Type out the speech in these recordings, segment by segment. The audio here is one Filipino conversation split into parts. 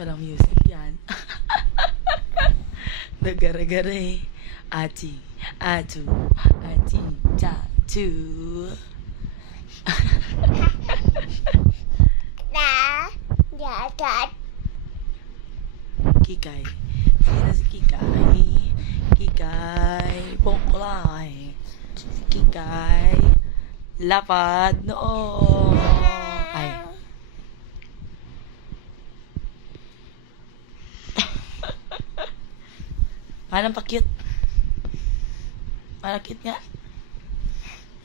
Walang music yan. Nagare-gare. Ati, atu, ati, tatu. Kikay. Sino si Kikay? Kikay. Pongkulay. Kikay. Lapad noo. Ay. Manang pa-cute. Manang cute nga.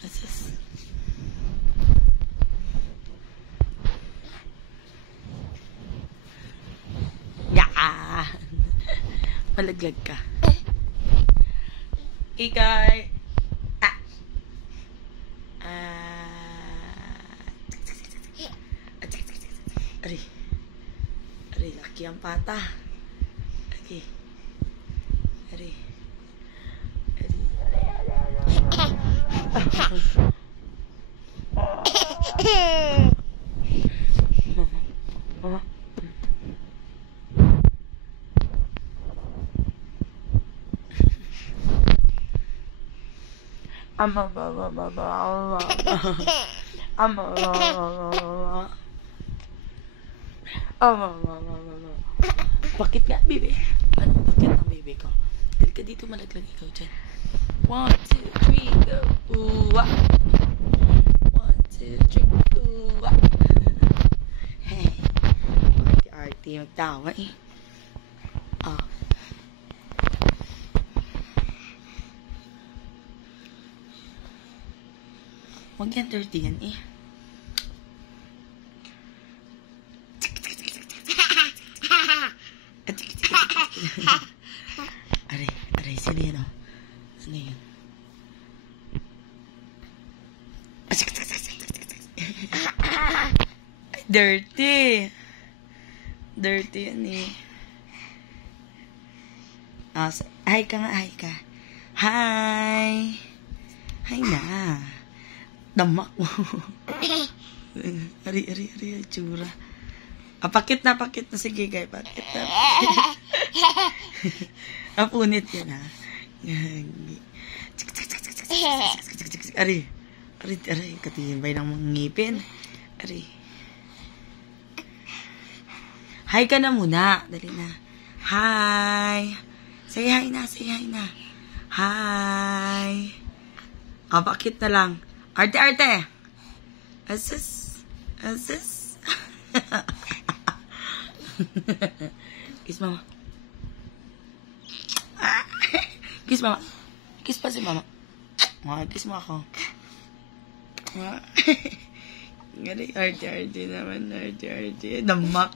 Asus. Yan. Malaglag ka. Kikay. Ari. Ari, laki ang pata. Okay. Ari. Ari. Mama. Bakit nga, bebe? Ano bakit ang bebe ko? Dali ka dito, malaglag ikaw dyan. 1, 2, 3, go! Uwa! 1, 2, 3, uwa! Hey! Arte magtawa eh. Ah. Huwag yan dirty yan eh. Aray, sino yan oh? Ano yan? Dirty! Dirty yan eh. Oh, hi ka nga, hi ka. Hi! Hi na. Damak mo. Ari, tsura. Pakit na. Sige, guys, pakit na. Punit yan, ha. Ari, katibay ng mga ngipin. Ari. Hi ka na muna. Dali na. Hi. Say hi na. Hi. Pakit na lang. Arte. Asus. Kiss mama. Kiss mama. Kiss pa si mama. Kiss mo ako. Arte naman. Arte. Damak.